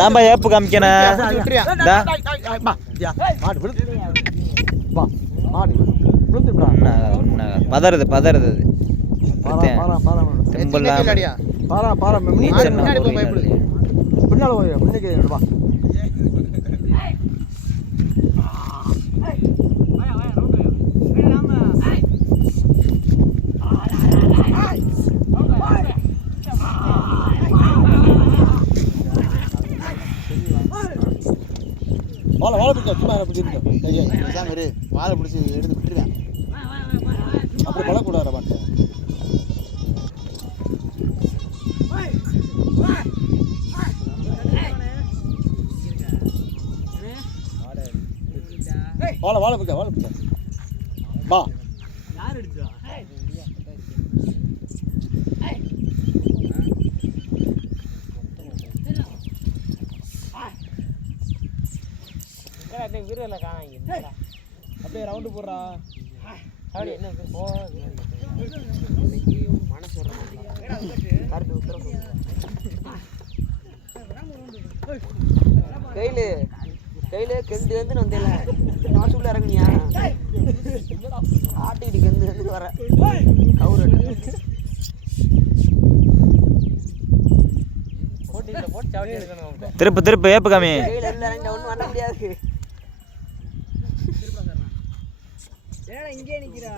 தான்பா ஏப்பு காமிக்கணும். பதறது பதறது வாழை பிடிச்சா சும்மா பிடிச்சிருக்கேன் வாழை பிடிச்சி எடுத்து விட்டுருவேன். அப்படி பழக்கூடாது பாட்டு. வாழை பிடிச்சா வா. வீரர்ல காணாங்க அப்படியே ரவுண்டு போடுறா. என்ன மனசு கையில கெந்து வந்து வந்தேல நாட்டுக்குள்ள இறங்குனியா ஆட்டிட்டு கெந்து வந்து வர அவரு திருப்பு திருப்பு ஏப்பு காமி. ஒன்றும் பண்ண முடியாது. இங்கே நிக்கிறா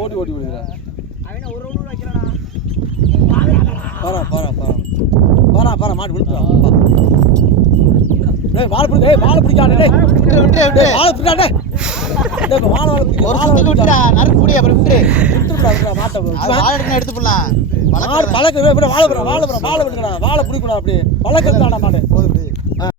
ஓடி ஓடி விடுறா. அவன ஒரு ரவுண்ட் வைக்கறடா. பாரா மாடு விடுறா. டேய் வாள் பிடிக்காத டேய். விட்டு வாள் பிடிக்காத டேய். டேய் வாள் ஒரு சுத்து விட்டுடா. நறுக்கு புடி அப்புறம் விட்டுடா மாட்ட. வாள் எடுத்து போலாம். பழக்க வாள் விடுடா. வாள் பிடிக்கடா. அப்படியே பழக்க எடுத்துடா மாடு. போடு.